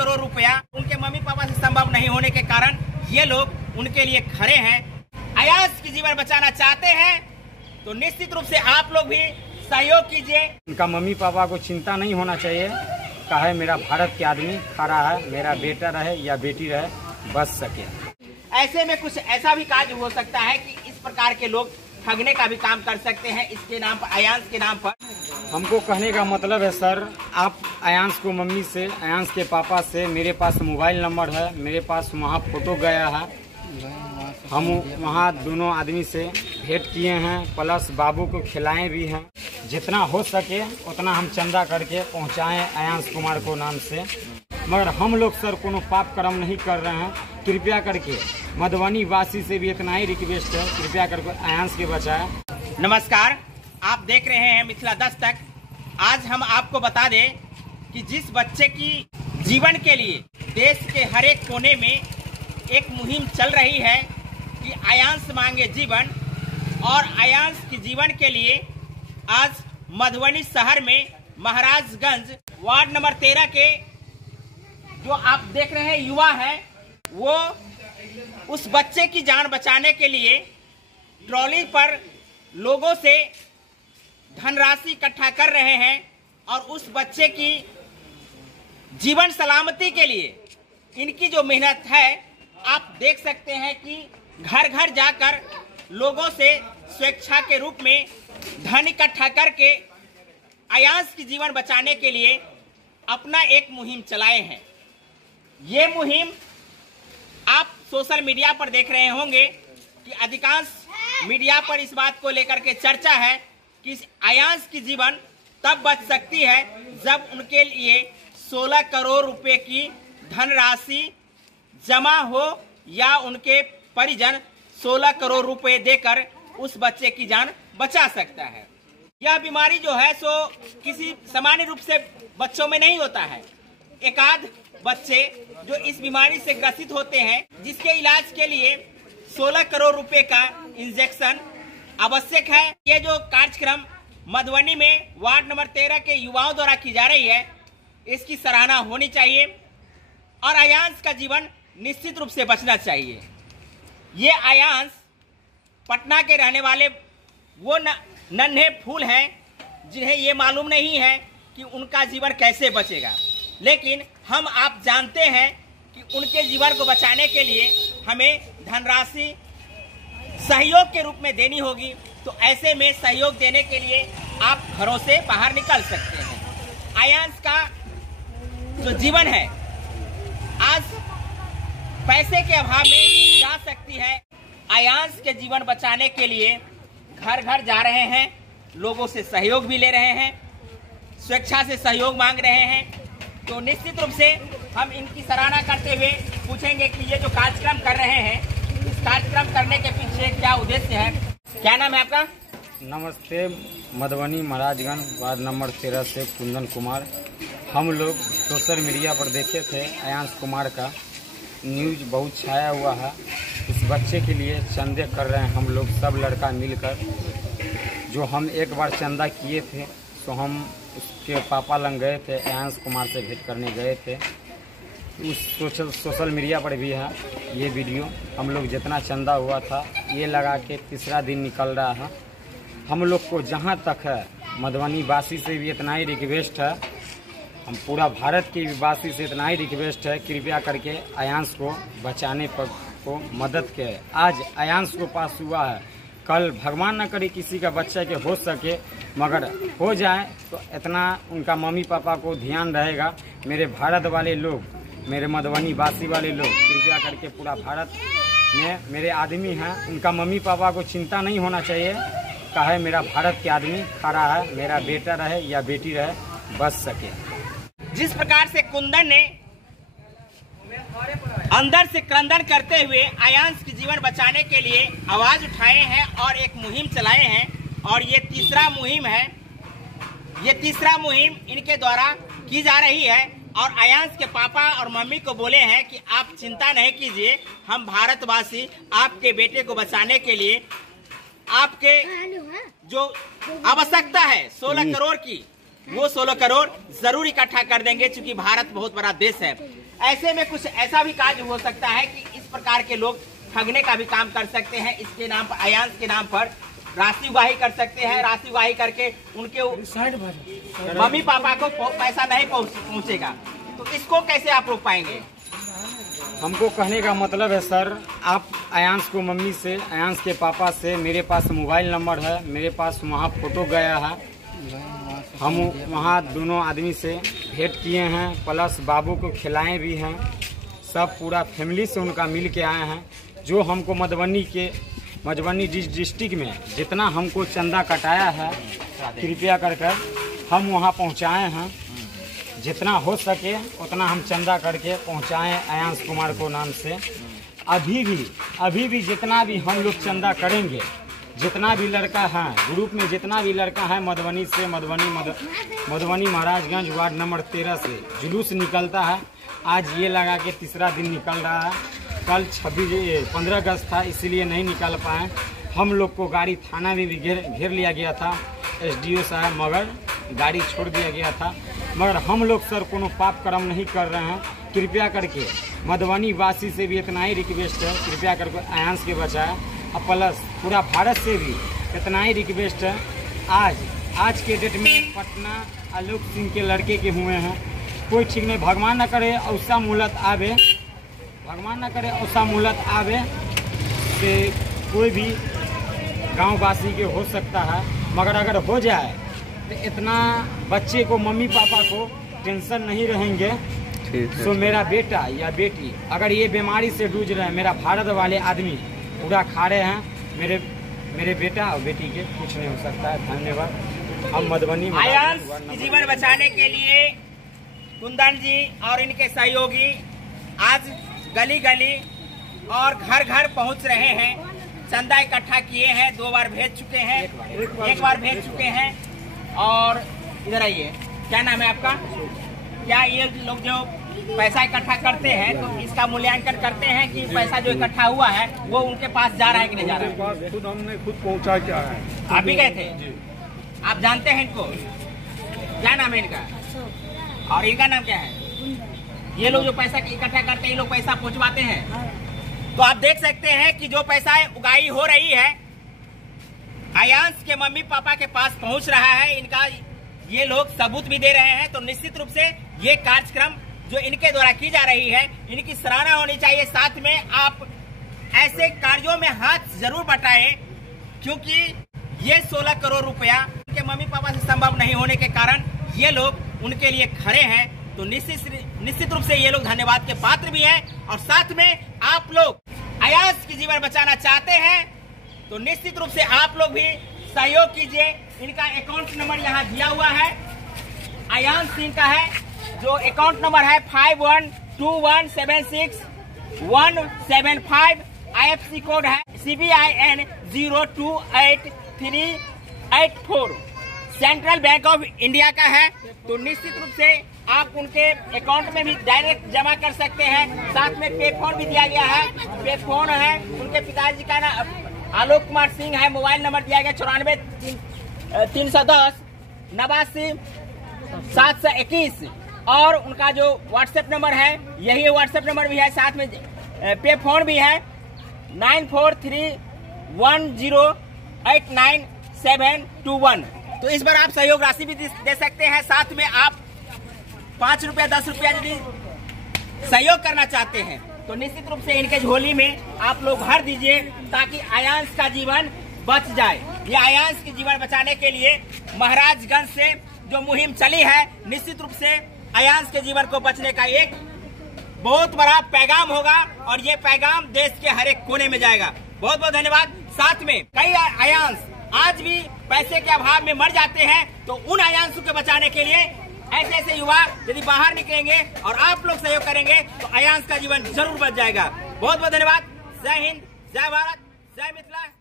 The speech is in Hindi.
करोड़ रुपया उनके मम्मी पापा से संभव नहीं होने के कारण ये लोग उनके लिए खड़े हैं। अयांश की जीवन बचाना चाहते हैं तो निश्चित रूप से आप लोग भी सहयोग कीजिए। उनका मम्मी पापा को चिंता नहीं होना चाहिए, कहे मेरा भारत के आदमी खड़ा है, मेरा बेटा रहे या बेटी रहे बच सके। ऐसे में कुछ ऐसा भी कार्य हो सकता है कि इस प्रकार के लोग ठगने का भी काम कर सकते हैं इसके नाम पर, अयांश के नाम पर। हमको कहने का मतलब है सर, आप अयांश को मम्मी से, अयांश के पापा से, मेरे पास मोबाइल नंबर है, मेरे पास वहाँ फोटो गया है, हम वहाँ दोनों आदमी से भेंट किए हैं, प्लस बाबू को खिलाए भी हैं। जितना हो सके उतना हम चंदा करके पहुँचाएं अयांश कुमार को नाम से। मगर हम लोग सर कोनो पाप कर्म नहीं कर रहे हैं, कृपया करके मधुबनी वासी से भी इतना ही रिक्वेस्ट है, कृपया करके अयांश के बचाएं। नमस्कार, आप देख रहे हैं मिथिला दस्तक। आज हम आपको बता दें कि जिस बच्चे की जीवन के लिए देश के हर एक कोने में एक मुहिम चल रही है कि अयांश मांगे जीवन, और अयांश की जीवन के लिए आज मधुबनी शहर में महाराजगंज वार्ड नंबर 13 के जो आप देख रहे हैं युवा हैं, वो उस बच्चे की जान बचाने के लिए ट्रॉली पर लोगों से धनराशि इकट्ठा कर रहे हैं और उस बच्चे की जीवन सलामती के लिए इनकी जो मेहनत है, आप देख सकते हैं कि घर घर जाकर लोगों से स्वेच्छा के रूप में धन इकट्ठा करके अयांश की जीवन बचाने के लिए अपना एक मुहिम चलाए हैं। ये मुहिम आप सोशल मीडिया पर देख रहे होंगे कि अधिकांश मीडिया पर इस बात को लेकर के चर्चा है कि अयांश की जीवन तब बच सकती है जब उनके लिए 16 करोड़ रुपए की धनराशि जमा हो या उनके परिजन 16 करोड़ रुपए देकर उस बच्चे की जान बचा सकता है। यह बीमारी जो है सो किसी सामान्य रूप से बच्चों में नहीं होता है। एकाध बच्चे जो इस बीमारी से ग्रसित होते हैं, जिसके इलाज के लिए 16 करोड़ रुपए का इंजेक्शन आवश्यक है। ये जो कार्यक्रम मधुबनी में वार्ड नंबर 13 के युवाओं द्वारा की जा रही है, इसकी सराहना होनी चाहिए और अयांश का जीवन निश्चित रूप से बचना चाहिए। ये अयांश पटना के रहने वाले वो नन्हे फूल हैं जिन्हें ये मालूम नहीं है कि उनका जीवन कैसे बचेगा, लेकिन हम आप जानते हैं कि उनके जीवन को बचाने के लिए हमें धनराशि सहयोग के रूप में देनी होगी। तो ऐसे में सहयोग देने के लिए आप घरों से बाहर निकल सकते हैं। अयांश का जो जीवन है आज पैसे के अभाव में जा सकती है। अयांश के जीवन बचाने के लिए घर घर जा रहे हैं, लोगों से सहयोग भी ले रहे हैं, स्वेच्छा से सहयोग मांग रहे हैं। तो निश्चित रूप से हम इनकी सराहना करते हुए पूछेंगे कि ये जो कार्यक्रम कर रहे हैं, इस कार्यक्रम करने के पीछे क्या उद्देश्य है। क्या नाम है आपका? नमस्ते, मधुबनी महाराजगंज वार्ड नंबर 13 से कुंदन कुमार। हम लोग सोशल मीडिया पर देखे थे अयांश कुमार का न्यूज बहुत छाया हुआ है। इस बच्चे के लिए चंदे कर रहे हैं हम लोग सब लड़का मिलकर। जो हम एक बार चंदा किए थे तो हम उसके पापा लग गए थे, अयांश कुमार से भेंट करने गए थे। उस सोशल मीडिया पर भी है ये वीडियो। हम लोग जितना चंदा हुआ था ये लगा के तीसरा दिन निकल रहा है। हम लोग को जहाँ तक है मधुबनी वासी से भी इतना ही रिक्वेस्ट है, हम पूरा भारत के वासी से इतना ही रिक्वेस्ट है, कृपया करके अयांश को बचाने पर को मदद के। आज अयांश को पास हुआ है, कल भगवान न करे किसी का बच्चा के हो सके, मगर हो जाए तो इतना उनका मम्मी पापा को ध्यान रहेगा। मेरे भारत वाले लोग, मेरे मधुबनी वासी वाले लोग, कृपया करके पूरा भारत में मेरे आदमी हैं, उनका मम्मी पापा को चिंता नहीं होना चाहिए, कहे मेरा भारत के आदमी खड़ा है, मेरा बेटा रहे या बेटी रहे बच सके। जिस प्रकार से कुंदन ने अंदर से क्रंदन करते हुए अयांश की जीवन बचाने के लिए आवाज उठाए हैं और एक मुहिम चलाए हैं, और ये तीसरा मुहिम है। ये तीसरा मुहिम इनके द्वारा की जा रही है और अयांश के पापा और मम्मी को बोले हैं कि आप चिंता नहीं कीजिए, हम भारतवासी आपके बेटे को बचाने के लिए आपके जो आवश्यकता है 16 करोड़ की, वो 16 करोड़ जरूर इकट्ठा कर देंगे, क्योंकि भारत बहुत बड़ा देश है। ऐसे में कुछ ऐसा भी कार्य हो सकता है कि इस प्रकार के लोग ठगने का भी काम कर सकते हैं। इसके नाम पर, अयांश के नाम पर राशि उगाही कर सकते हैं। राशि उगाही करके उनके मम्मी पापा को पैसा नहीं पहुंचेगा, तो इसको कैसे आप रोक पाएंगे? हमको कहने का मतलब है सर, आप अयांश को मम्मी से, अयांश के पापा से, मेरे पास मोबाइल नंबर है, मेरे पास वहाँ फोटो गया है, हम वहाँ दोनों आदमी से भेंट किए हैं, प्लस बाबू को खिलाए भी हैं। सब पूरा फैमिली से उनका मिल के आए हैं। जो हमको मधुबनी डिस्ट्रिक्ट में जितना हमको चंदा कटाया है, कृपया कर हम वहाँ पहुँचाए हैं। जितना हो सके उतना हम चंदा करके पहुँचाएँ अयांश कुमार को नाम से। अभी भी जितना भी हम लोग चंदा करेंगे, जितना भी लड़का है ग्रुप में, जितना भी लड़का है मधुबनी से, मधुबनी महाराजगंज वार्ड नंबर 13 से जुलूस निकलता है। आज ये लगा के तीसरा दिन निकल रहा है। कल 15 अगस्त था, इसलिए नहीं निकल पाए। हम लोग को गाड़ी थाना में भी घेर लिया गया था, SDO साहब, मगर गाड़ी छोड़ दिया गया था। मगर हम लोग सर कोनो पाप कर्म नहीं कर रहे हैं। कृपया करके मधुबनी वासी से भी इतना ही रिक्वेस्ट है, कृपया करके अयांश के बचाए। और प्लस पूरा भारत से भी इतना ही रिक्वेस्ट है। आज के डेट में पटना आलोक सिंह के लड़के के हुए हैं, कोई ठीक नहीं। भगवान न करे ऐसा मुहूर्त आवे, भगवान न करे ऐसा मुहूर्त आवे कि कोई भी गांव वासी के हो सकता है। मगर अगर हो जाए तो इतना बच्चे को, मम्मी पापा को टेंशन नहीं रहेंगे। तो मेरा बेटा या बेटी अगर ये बीमारी से जूझ रहे हैं, मेरा भारत वाले आदमी पूरा खा रहे हैं, मेरे बेटा और बेटी के कुछ नहीं हो सकता है। धन्यवाद। हम मधुबनी अयांश की जीवन बचाने के लिए कुंदन जी और इनके सहयोगी आज गली गली और घर घर पहुंच रहे हैं। चंदा इकट्ठा किए हैं, 2 बार भेज चुके हैं, एक बार भेज चुके हैं। और इधर आइए, क्या नाम है आपका? क्या ये लोग जो पैसा इकट्ठा करते हैं तो इसका मूल्यांकन करते हैं कि पैसा जो इकट्ठा हुआ है वो उनके पास जा रहा है कि नहीं जा रहा है? खुद हमने पहुंचा के आया है। आप भी गए थे? आप जानते हैं इनको? क्या नाम है इनका और इनका नाम क्या है? ये लोग जो पैसा इकट्ठा करते हैं, ये लोग पैसा पहुंचवाते हैं। तो आप देख सकते हैं कि जो पैसा उगाही हो रही है अयांश के मम्मी पापा के पास पहुंच रहा है। इनका ये लोग सबूत भी दे रहे हैं। तो निश्चित रूप से ये कार्यक्रम जो इनके द्वारा की जा रही है, इनकी सराहना होनी चाहिए। साथ में आप ऐसे कार्यों में हाथ जरूर बटाएं, क्योंकि ये 16 करोड़ रुपया उनके मम्मी पापा से संभव नहीं होने के कारण ये लोग उनके लिए खड़े हैं। तो निश्चित रूप से ये लोग धन्यवाद के पात्र भी हैं। और साथ में आप लोग अयांश की जीवन बचाना चाहते हैं तो निश्चित रूप से आप लोग भी सहयोग कीजिए। इनका अकाउंट नंबर यहाँ दिया हुआ है, अयांश सिंह का है, जो अकाउंट नंबर है 512176 IFSC कोड है CBIN 028384, central bank of India का है। तो निश्चित रूप से आप उनके अकाउंट में भी डायरेक्ट जमा कर सकते हैं। साथ में पे फोन भी दिया गया है, पे फोन है उनके पिताजी का नाम आलोक कुमार सिंह है। मोबाइल नंबर दिया गया 94 310 89 721 और उनका जो व्हाट्सएप नंबर है यही व्हाट्सएप नंबर भी है। साथ में पे फोन भी है 9431089721। तो इस बार आप सहयोग राशि भी दे सकते हैं। साथ में आप 5 रुपया 10 रुपया यदि सहयोग करना चाहते हैं तो निश्चित रूप से इनके झोली में आप लोग भर दीजिए, ताकि अयांश का जीवन बच जाए। ये अयांश की जीवन बचाने के लिए महाराजगंज से जो मुहिम चली है, निश्चित रूप से अयांश के जीवन को बचने का एक बहुत बड़ा पैगाम होगा और ये पैगाम देश के हर एक कोने में जाएगा। बहुत बहुत धन्यवाद। साथ में कई अयांश आज भी पैसे के अभाव में मर जाते हैं, तो उन अयांशों को बचाने के लिए ऐसे ऐसे युवा यदि बाहर निकलेंगे और आप लोग सहयोग करेंगे तो अयांश का जीवन जरूर बच जाएगा। बहुत बहुत धन्यवाद। जय हिंद, जय भारत, जय मिथिला।